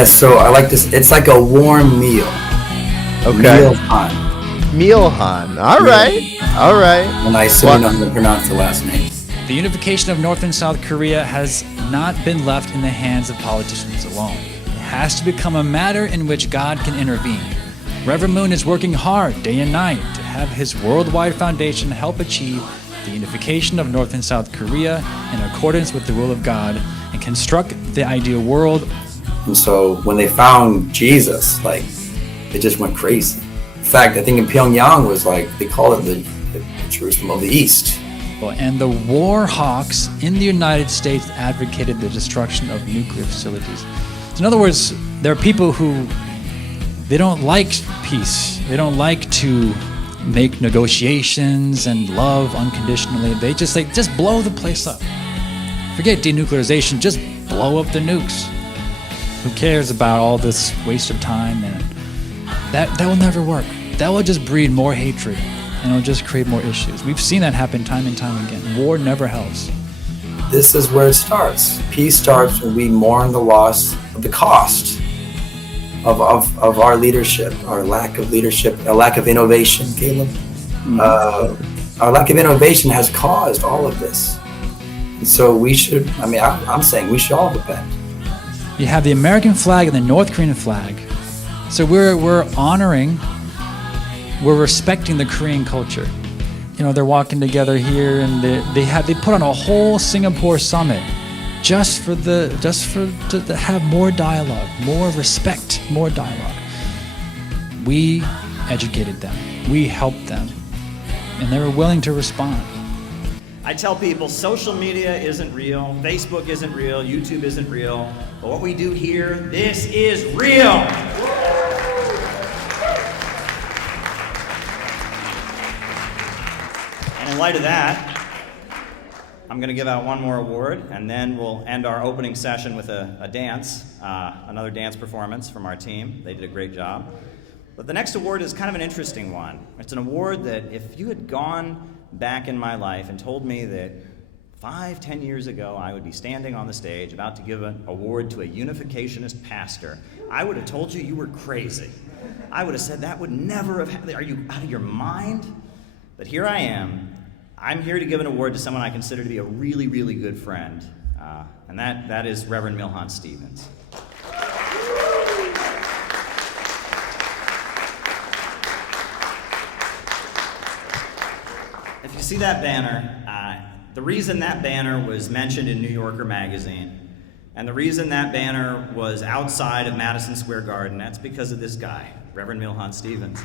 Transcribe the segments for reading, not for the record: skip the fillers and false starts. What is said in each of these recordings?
Yes, so I like this. It's like a warm meal. Okay. Miilhan. Miilhan. All right. All right. And I still don't know how to pronounce the last name. The unification of North and South Korea has not been left in the hands of politicians alone. It has to become a matter in which God can intervene. Reverend Moon is working hard day and night to have his worldwide foundation help achieve the unification of North and South Korea in accordance with the will of God and construct the ideal world. And so when they found Jesus, like, it just went crazy. In fact, I think in Pyongyang was like, they call it the Jerusalem of the East. And the war hawks in the United States advocated the destruction of nuclear facilities. So in other words, there are people who, they don't like peace. They don't like to make negotiations and love unconditionally. They just say, just blow the place up. Forget denuclearization, just blow up the nukes. Who cares about all this waste of time? And that will never work. That will just breed more hatred. And it'll just create more issues. We've seen that happen time and time again. War never helps. This is where it starts. Peace starts when we mourn the loss of the cost of our leadership, our lack of leadership, a lack of innovation, Caleb. Our lack of innovation has caused all of this. And so we should, I'm saying we should all repent. You have the American flag and the North Korean flag. So we're honoring, we're respecting the Korean culture. You know, they're walking together here, and they put on a whole Singapore summit just to have more dialogue, more respect, more dialogue. We educated them, we helped them, and they were willing to respond. I tell people social media isn't real, Facebook isn't real, YouTube isn't real, but what we do here, this is real. In light of that, I'm going to give out one more award, and then we'll end our opening session with a dance, another dance performance from our team. They did a great job. But the next award is kind of an interesting one. It's an award that if you had gone back in my life and told me that 5-10 years ago I would be standing on the stage about to give an award to a unificationist pastor, I would have told you were crazy. I would have said that would never have happened. Are you out of your mind? But here I am. I'm here to give an award to someone I consider to be a really, really good friend, and that is Reverend Miilhan Stephens. If you see that banner, the reason that banner was mentioned in New Yorker magazine, and the reason that banner was outside of Madison Square Garden, that's because of this guy, Reverend Miilhan Stephens.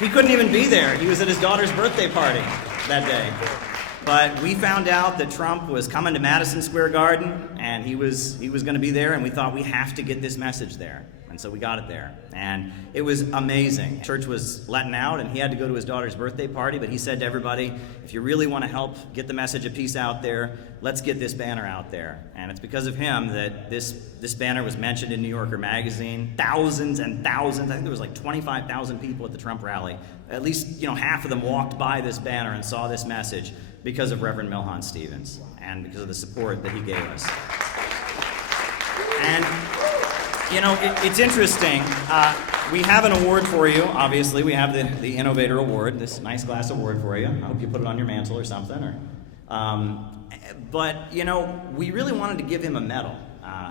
He couldn't even be there. He was at his daughter's birthday party that day. But we found out that Trump was coming to Madison Square Garden, and he was going to be there, and we thought we have to get this message there. And so we got it there. And it was amazing. Church was letting out, and he had to go to his daughter's birthday party, but he said to everybody, if you really want to help get the message of peace out there, let's get this banner out there. And it's because of him that this banner was mentioned in New Yorker magazine. Thousands and thousands, I think there was like 25,000 people at the Trump rally. At least, half of them walked by this banner and saw this message because of Reverend Miilhan Stephens and because of the support that he gave us. And it's interesting. We have an award for you, obviously. We have the Innovator Award, this nice glass award for you. I hope you put it on your mantle or something. But we really wanted to give him a medal.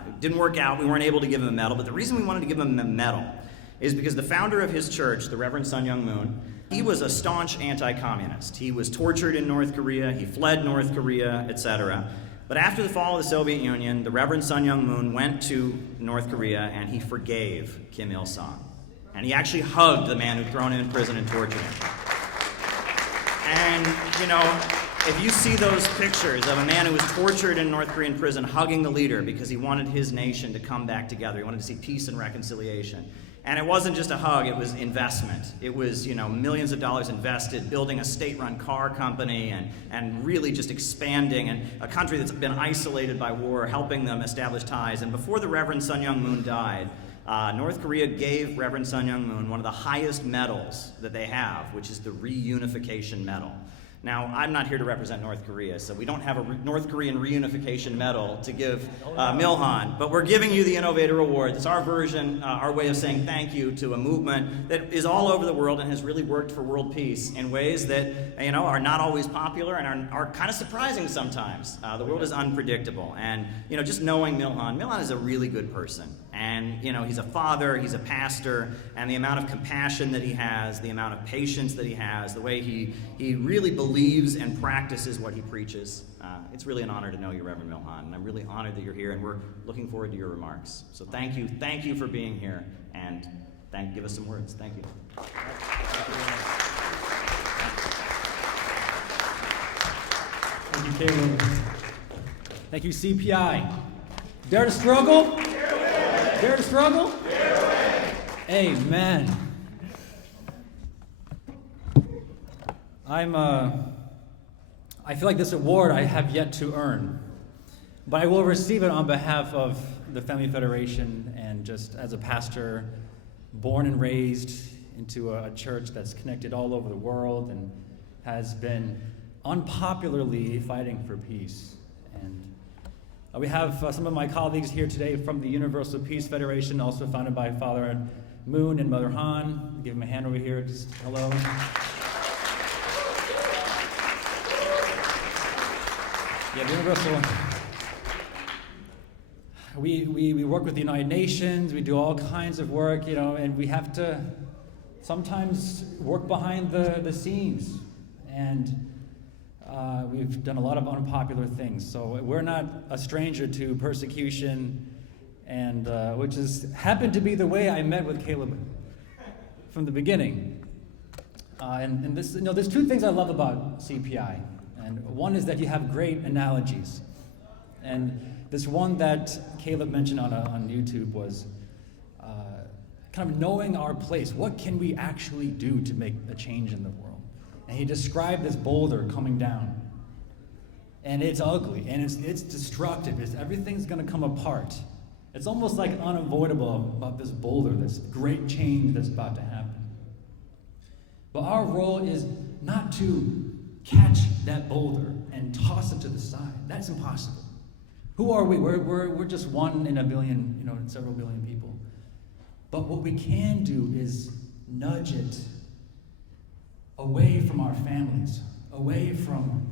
It didn't work out. We weren't able to give him a medal. But the reason we wanted to give him a medal is because the founder of his church, the Reverend Sun Myung Moon, he was a staunch anti-communist. He was tortured in North Korea. He fled North Korea, etc. But after the fall of the Soviet Union, the Reverend Sun Myung Moon went to North Korea and he forgave Kim Il-sung. And he actually hugged the man who'd thrown him in prison and tortured him. And, if you see those pictures of a man who was tortured in North Korean prison hugging the leader because he wanted his nation to come back together, he wanted to see peace and reconciliation. And it wasn't just a hug, it was investment. It was, millions of dollars invested, building a state-run car company and really just expanding, and a country that's been isolated by war, helping them establish ties. And before the Reverend Sun Myung Moon died, North Korea gave Reverend Sun Myung Moon one of the highest medals that they have, which is the Reunification Medal. Now, I'm not here to represent North Korea, so we don't have a North Korean Reunification medal to give Miilhan, but we're giving you the Innovator Award. It's our version, our way of saying thank you to a movement that is all over the world and has really worked for world peace in ways that, are not always popular and are kind of surprising sometimes. The world is unpredictable, and, just knowing Miilhan is a really good person. And, he's a father, he's a pastor, and the amount of compassion that he has, the amount of patience that he has, the way he really believes and practices what he preaches. It's really an honor to know you, Reverend Miilhan, and I'm really honored that you're here, and we're looking forward to your remarks. So thank you for being here, and give us some words. Thank you. Thank you, Caleb. Thank you, CPI. Dare to struggle? Dare to struggle? Amen. I feel like this award I have yet to earn, but I will receive it on behalf of the Family Federation and just as a pastor, born and raised into a church that's connected all over the world and has been unpopularly fighting for peace. And we have some of my colleagues here today from the Universal Peace Federation, also founded by Father Moon and Mother Han. Give them a hand over here, just hello. Yeah, the Universal, we work with the United Nations, we do all kinds of work, and we have to sometimes work behind the scenes. And we've done a lot of unpopular things. So we're not a stranger to persecution, and which has happened to be the way I met with Caleb from the beginning. And this, there's two things I love about CPI. And one is that you have great analogies. And this one that Caleb mentioned on YouTube was kind of knowing our place. What can we actually do to make a change in the world? And he described this boulder coming down. And it's ugly, and it's destructive. Everything's going to come apart. It's almost like unavoidable about this boulder, this great change that's about to happen. But our role is not to catch that boulder and toss it to the side. That's impossible. Who are we? We're just one in a billion, several billion people. But what we can do is nudge it away from our families, away from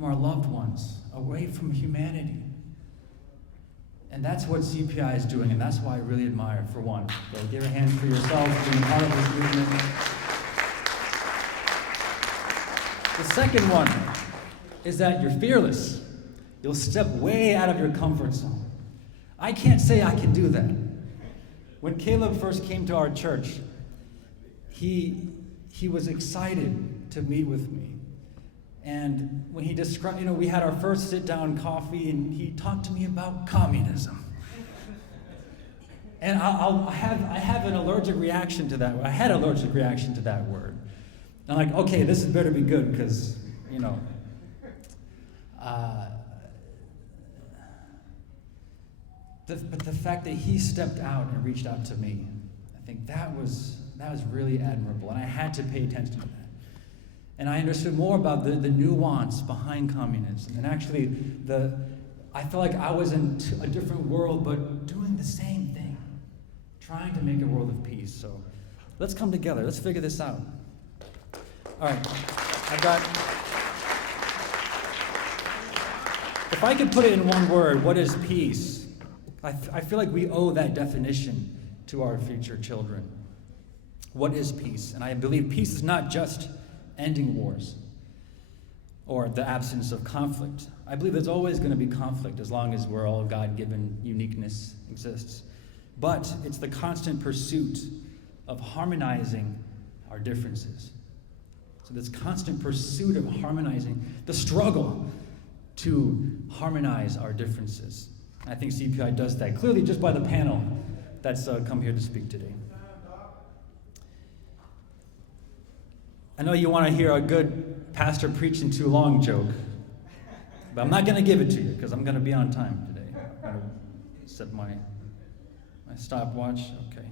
our loved ones, away from humanity. And that's what CPI is doing, and that's why I really admire, for one. So give a hand for yourselves for being part of this movement. The second one is that you're fearless. You'll step way out of your comfort zone. I can't say I can do that. When Caleb first came to our church, he was excited to meet with me. And when he described, we had our first sit-down coffee, and he talked to me about communism. And I have an allergic reaction to that. I had an allergic reaction to that word. I'm like, okay, this had better be good, because, but the fact that he stepped out and reached out to me, I think that was really admirable, and I had to pay attention to that. And I understood more about the nuance behind communism, and actually I felt like I was in a different world, but doing the same thing, trying to make a world of peace. So let's come together. Let's figure this out. All right, if I could put it in one word, what is peace? I feel like we owe that definition to our future children. What is peace? And I believe peace is not just ending wars or the absence of conflict. I believe there's always going to be conflict as long as we're all God-given uniqueness exists. But it's the constant pursuit of harmonizing our differences. So this constant pursuit of harmonizing, the struggle to harmonize our differences. I think CPI does that clearly just by the panel that's come here to speak today. I know you want to hear a good pastor preaching too long joke, but I'm not going to give it to you because I'm going to be on time today. I'm going to set my stopwatch. Okay.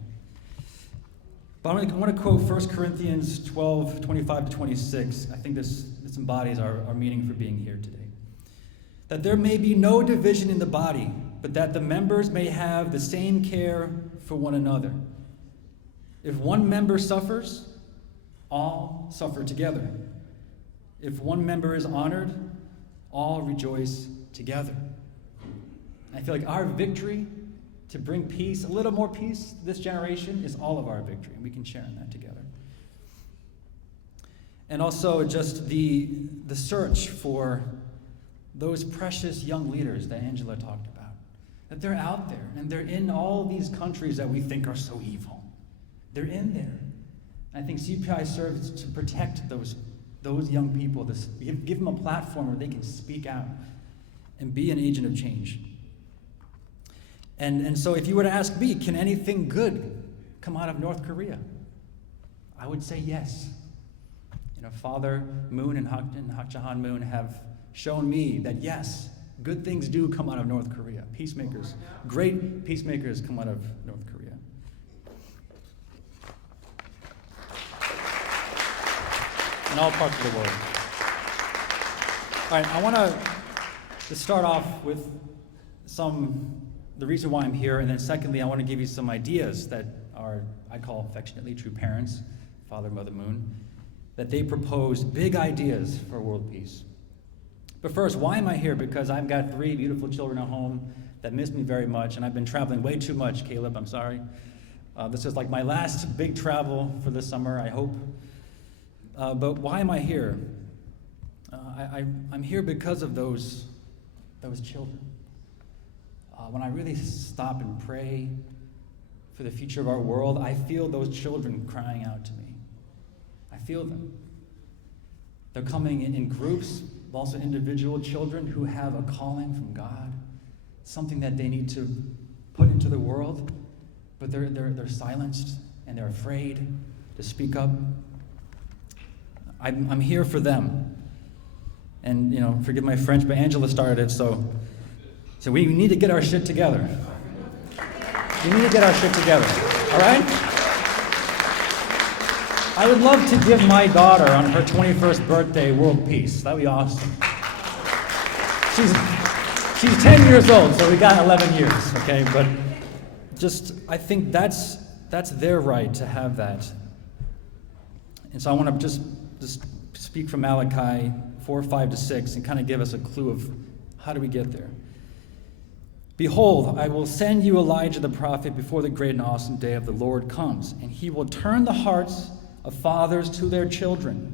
But I want to quote 1 Corinthians 12, 25 to 26. I think this embodies our meaning for being here today. That there may be no division in the body, but that the members may have the same care for one another. If one member suffers, all suffer together. If one member is honored, all rejoice together. I feel like our victory to bring peace, a little more peace this generation, is all of our victory, and we can share in that together. And also just the search for those precious young leaders that Angela talked about. That they're out there, and they're in all these countries that we think are so evil. They're in there. I think CPI serves to protect those young people, give them a platform where they can speak out and be an agent of change. And so if you were to ask me, can anything good come out of North Korea? I would say yes. Father Moon and Hak Jahan Moon have shown me that yes, good things do come out of North Korea. Peacemakers, great peacemakers come out of North Korea. In all parts of the world. All right, I want to start off with the reason why I'm here, and then secondly, I want to give you some ideas that I call affectionately true parents, Father, Mother Moon, that they proposed big ideas for world peace. But first, why am I here? Because I've got 3 beautiful children at home that miss me very much, and I've been traveling way too much, Caleb, I'm sorry. This is like my last big travel for this summer, I hope. But why am I here? I'm here because of those children. When I really stop and pray for the future of our world, I feel those children crying out to me. I feel them. They're coming in groups, but also individual children who have a calling from God, something that they need to put into the world, but they're silenced and they're afraid to speak up. I'm here for them. And, forgive my French, but Angela started it, so we need to get our shit together. We need to get our shit together, all right? I would love to give my daughter on her 21st birthday world peace. That'd be awesome. She's 10 years old, so we got 11 years, okay? But I think that's their right to have that. And so I want to just speak from Malachi 4:5-6 and kind of give us a clue of how do we get there. Behold, I will send you Elijah the prophet before the great and awesome day of the Lord comes, and he will turn the hearts of fathers to their children,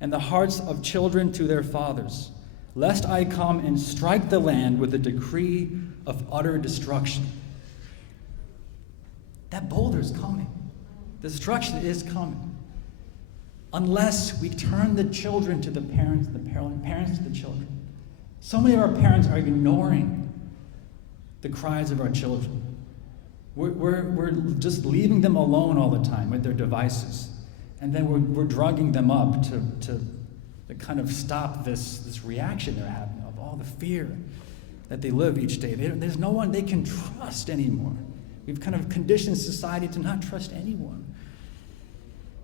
and the hearts of children to their fathers, lest I come and strike the land with a decree of utter destruction. That boulder's coming. Destruction is coming. Unless we turn the children to the parents, the parents to the children. So many of our parents are ignoring the cries of our children. We're just leaving them alone all the time with their devices. And then we're drugging them up to kind of stop this reaction they're having of all the fear that they live each day. There's no one they can trust anymore. We've kind of conditioned society to not trust anyone.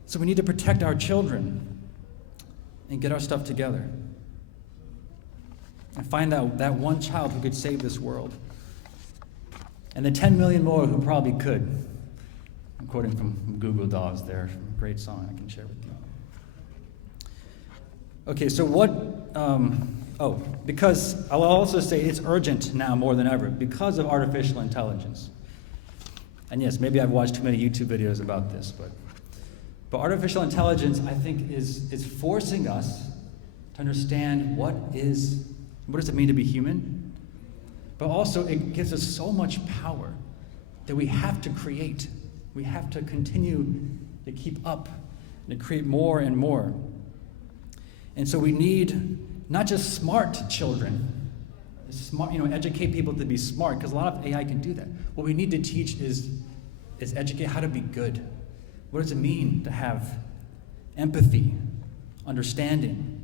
So we need to protect our children and get our stuff together. And find that one child who could save this world. And the 10 million more who probably could. I'm quoting from Google Dolls there. Great song I can share with you. Okay, so because I'll also say it's urgent now more than ever because of artificial intelligence. And yes, maybe I've watched too many YouTube videos about this, but artificial intelligence, I think, is forcing us to understand what does it mean to be human, but also it gives us so much power that we have to create. We have to continue to keep up and to create more and more. And so we need not just smart children, educate people to be smart, because a lot of AI can do that. What we need to teach is educate how to be good. What does it mean to have empathy, understanding,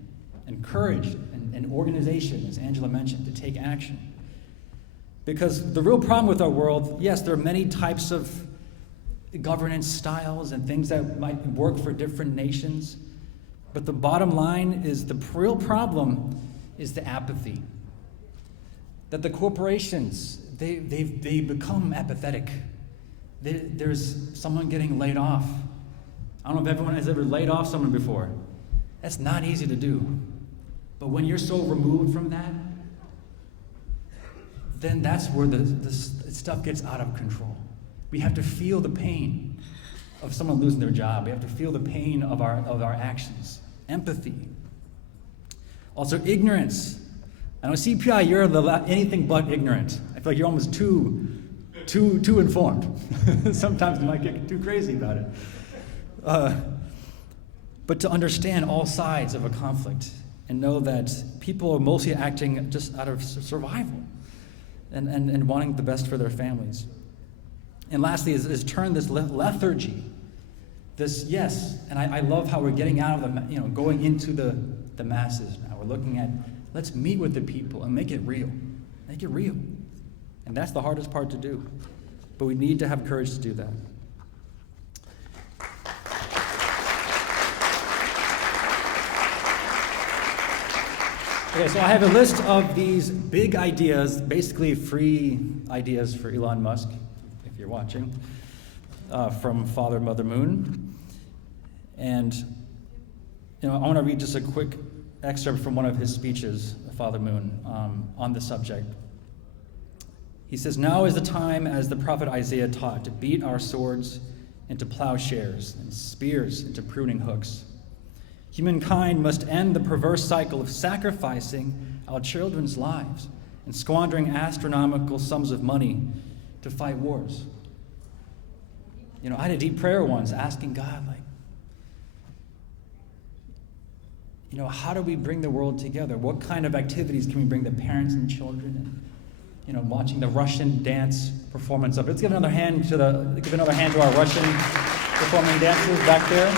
and courage, and organization, as Angela mentioned, to take action? Because the real problem with our world, yes, there are many types of governance styles and things that might work for different nations. But the bottom line is the real problem is the apathy. That the corporations, they become apathetic. There's someone getting laid off. I don't know if everyone has ever laid off someone before. That's not easy to do. But when you're so removed from that, then that's where the stuff gets out of control. We have to feel the pain of someone losing their job. We have to feel the pain of our actions. Empathy. Also, ignorance. I know CPI, you're anything but ignorant. I feel like you're almost too informed. Sometimes you might get too crazy about it. But to understand all sides of a conflict and know that people are mostly acting just out of survival and wanting the best for their families. And lastly is turn this lethargy. And I love how we're getting out of going into the masses now. We're looking at, let's meet with the people and make it real. Make it real. And that's the hardest part to do. But we need to have courage to do that. Okay, so I have a list of these big ideas, basically free ideas for Elon Musk, if you're watching, from Father Mother Moon. And I want to read just a quick excerpt from one of his speeches, Father Moon, on the subject. He says, "Now is the time, as the prophet Isaiah taught, to beat our swords into plowshares and spears into pruning hooks. Humankind must end the perverse cycle of sacrificing our children's lives and squandering astronomical sums of money to fight wars." I had a deep prayer once asking God, how do we bring the world together? What kind of activities can we bring the parents and children? And, watching the Russian dance performance of it. Let's give another hand to our Russian performing dancers back there.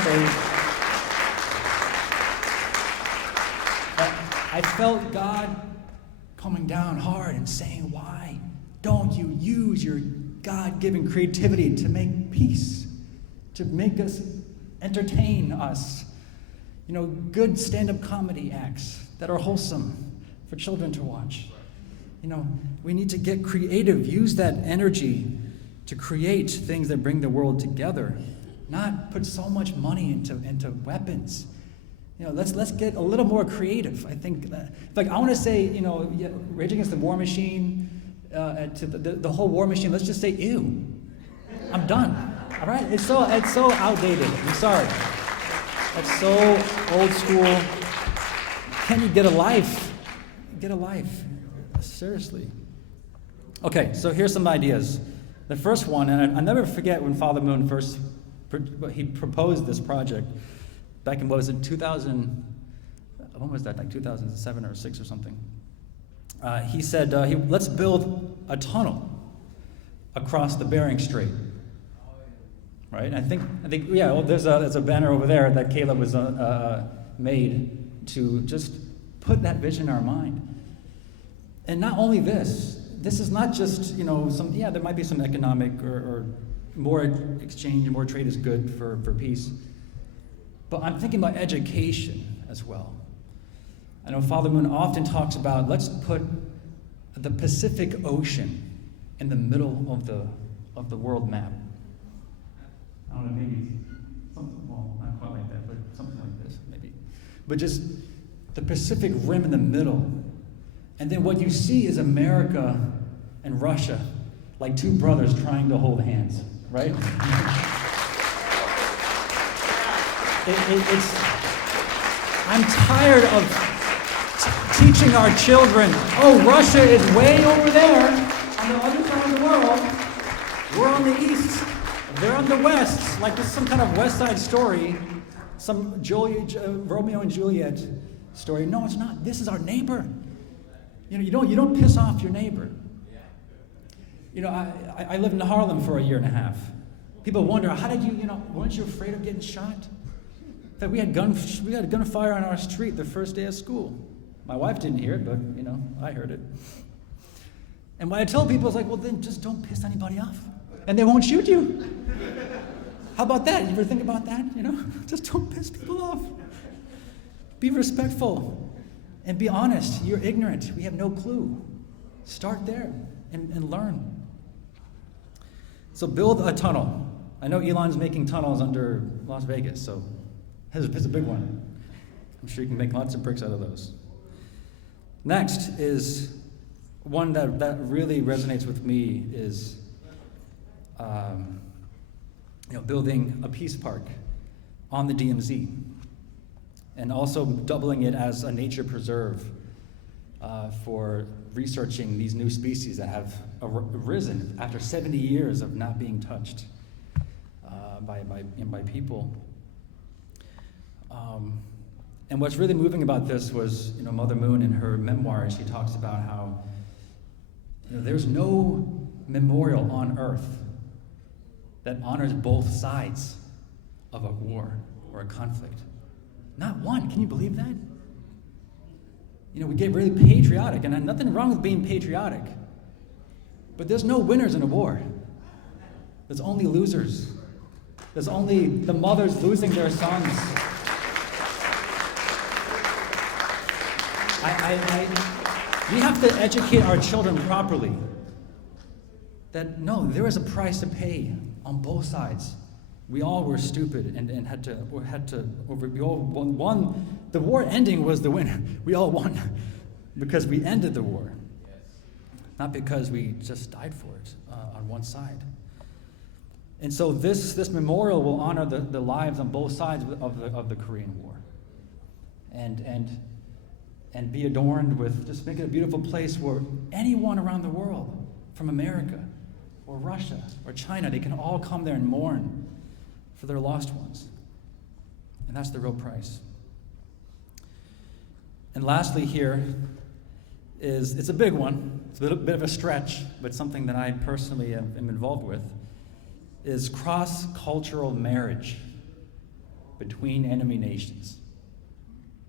I felt God coming down hard and saying, why don't you use your God-given creativity to make peace, to make us entertain us? Good stand-up comedy acts that are wholesome for children to watch. We need to get creative, use that energy to create things that bring the world together, not put so much money into weapons. Let's get a little more creative. I think, I want to say, Rage Against the War Machine, to the whole war machine. Let's just say, ew. I'm done. All right, it's so outdated. I'm sorry. That's so old school. Can you get a life? Get a life. Seriously. Okay, so here's some ideas. The first one, and I'll never forget when Father Moon first he proposed this project back in, 2000, when was that, like 2007 or 6 or something. He said, let's build a tunnel across the Bering Strait. Right? I think, there's a banner over there that Caleb was made to just put that vision in our mind. And not only this is not just, there might be some economic or more exchange and more trade is good for peace. But I'm thinking about education as well. I know Father Moon often talks about, let's put the Pacific Ocean in the middle of the world map. I don't know, maybe something, well, not quite like that, but something like this, maybe. But just the Pacific Rim in the middle. And then what you see is America and Russia, like two brothers trying to hold hands, right? I'm tired of teaching our children, Russia is way over there on the other side of the world. We're on the east. They're on the west. Like this is some kind of West Side Story, some Romeo and Juliet story. No, it's not. This is our neighbor. You don't piss off your neighbor. I lived in Harlem for a year and a half. People wonder, how did you, weren't you afraid of getting shot? In fact, we had gunfire on our street the first day of school. My wife didn't hear it, but, I heard it. And what I tell people is well, then just don't piss anybody off. And they won't shoot you. How about that? You ever think about that? Just don't piss people off. Be respectful and be honest. You're ignorant. We have no clue. Start there and learn. So build a tunnel. I know Elon's making tunnels under Las Vegas, so it's a big one. I'm sure you can make lots of bricks out of those. Next is one that really resonates with me is building a peace park on the DMZ, and also doubling it as a nature preserve for researching these new species that have arisen after 70 years of not being touched by people. And what's really moving about this was, Mother Moon in her memoir, she talks about how there's no memorial on Earth that honors both sides of a war or a conflict. Not one. Can you believe that? We get really patriotic, and nothing wrong with being patriotic. But there's no winners in a war. There's only losers. There's only the mothers losing their sons. We have to educate our children properly. That no, there is a price to pay on both sides. We all were stupid and we all won. The war ending was the winner. We all won because we ended the war, not because we just died for it on one side. And so this memorial will honor the lives on both sides of the Korean War, and be adorned with, just make it a beautiful place where anyone around the world, from America or Russia or China, they can all come there and mourn for their lost ones. And that's the real price. And lastly here it's a big one, it's a little bit of a stretch, but something that I personally am involved with, is cross-cultural marriage between enemy nations.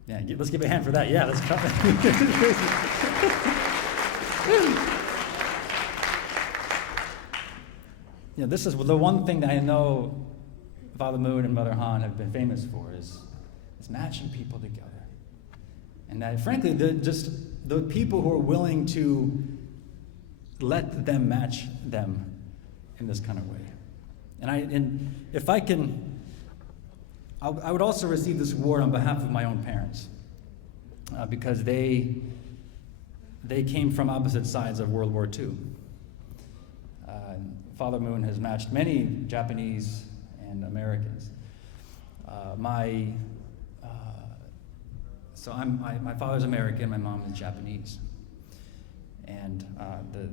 Yeah, let's give a hand for that. Yeah, let's come. This is the one thing that I know Father Moon and Mother Han have been famous for is matching people together. And that, frankly, the people who are willing to let them match them in this kind of way. And if I can, I would also receive this award on behalf of my own parents, because they came from opposite sides of World War II. Father Moon has matched many Japanese and Americans. My father's American, my mom is Japanese. And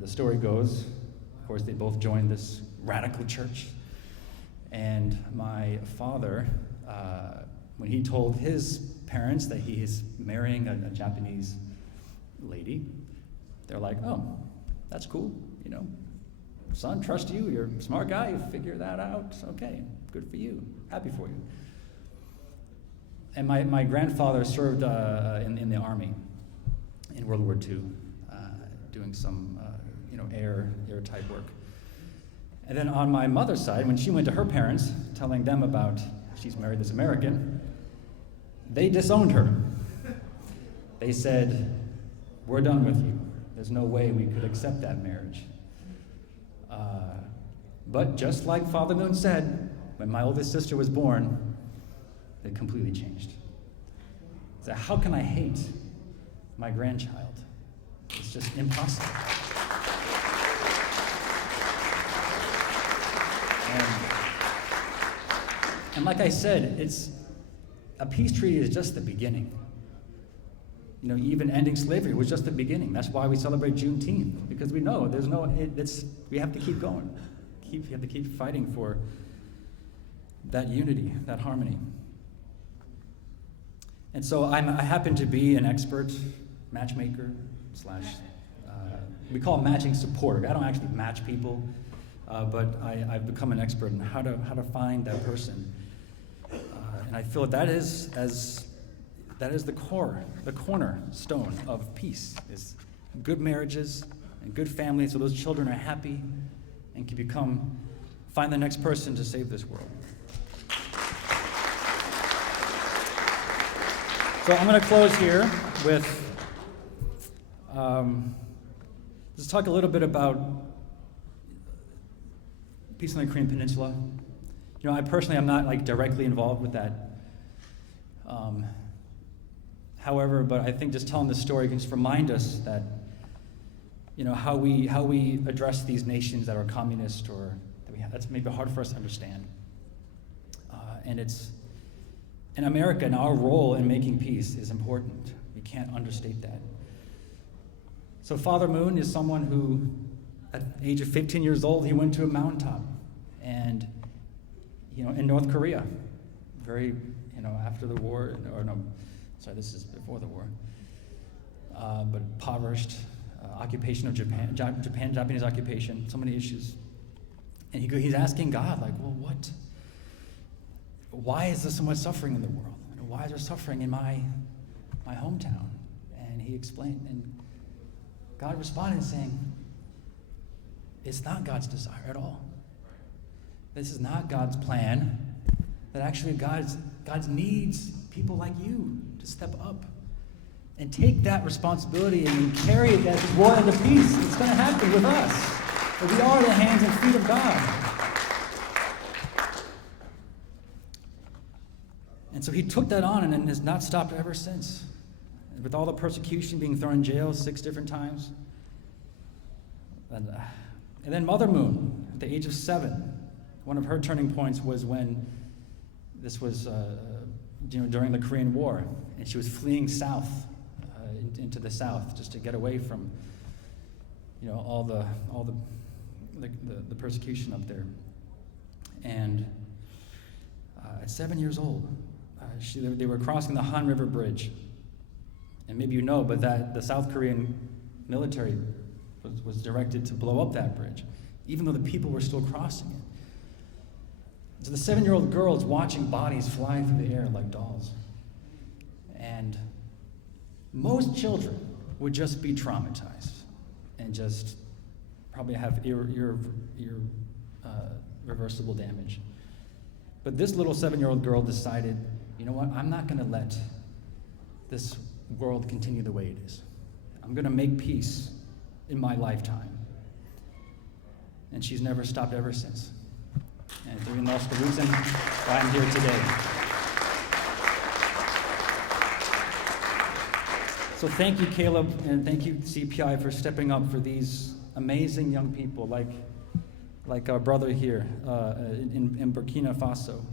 the story goes, of course, they both joined this radical church. And my father, when he told his parents that he is marrying a Japanese lady, they're like, oh, that's cool, son, trust you, you're a smart guy, you figure that out, okay, good for you, happy for you. And my grandfather served in the army in World War II, doing some air type work. And then on my mother's side, when she went to her parents, telling them about she's married this American, they disowned her. They said, we're done with you. There's no way we could accept that marriage. But just like Father Moon said, when my oldest sister was born, it completely changed. So how can I hate my grandchild? It's just impossible. And like I said, a peace treaty is just the beginning. Even ending slavery was just the beginning. That's why we celebrate Juneteenth, because we know we have to keep going. We have to keep fighting for that unity, that harmony. And so I happen to be an expert matchmaker / we call it matching supporter. I don't actually match people, but I've become an expert in how to find that person. And I feel that is the cornerstone of peace, is good marriages and good families, so those children are happy and can find the next person to save this world. So I'm going to close here with just talk a little bit about peace on the Korean Peninsula. You know, I personally am not like directly involved with that. However, but I think just telling this story can just remind us that, you know, how we address these nations that are communist or that we have, that's maybe hard for us to understand. And it's in America, and our role in making peace is important. We can't understate that. So Father Moon is someone who, at the age of 15 years old, he went to a mountaintop, and you know, in North Korea, very, you know, after the war, or no, sorry, this is before the war, but impoverished, occupation of Japanese occupation, so many issues. And he's asking God, like, well, why is there so much suffering in the world? And why is there suffering in my hometown? And he explained, and God responded saying, it's not God's desire at all. This is not God's plan. That actually God needs people like you to step up and take that responsibility and carry it as war into peace. It's going to happen with us. But we are the hands and feet of God. And so he took that on and has not stopped ever since. With all the persecution, being thrown in jail 6 different times. And then Mother Moon, at the age of 7, one of her turning points was when this was during the Korean War, and she was fleeing south, into the south, just to get away from, you know, all the persecution up there. And at 7 years old, they were crossing the Han River Bridge, and maybe you know, but that the South Korean military was directed to blow up that bridge, even though the people were still crossing it. So the 7-year-old girl is watching bodies fly through the air like dolls. And most children would just be traumatized and just probably have irreversible damage. But this little 7-year-old girl decided, you know what, I'm not going to let this world continue the way it is. I'm going to make peace in my lifetime. And she's never stopped ever since. And that's the reason why I'm here today. So thank you, Caleb, and thank you, CPI, for stepping up for these amazing young people like our brother here in Burkina Faso.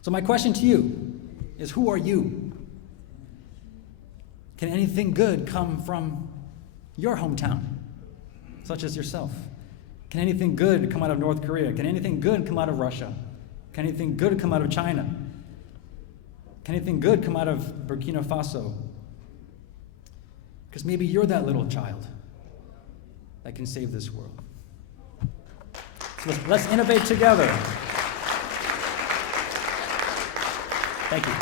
So my question to you is, who are you? Can anything good come from your hometown, such as yourself? Can anything good come out of North Korea? Can anything good come out of Russia? Can anything good come out of China? Can anything good come out of Burkina Faso? Because maybe you're that little child that can save this world. So let's innovate together. Thank you.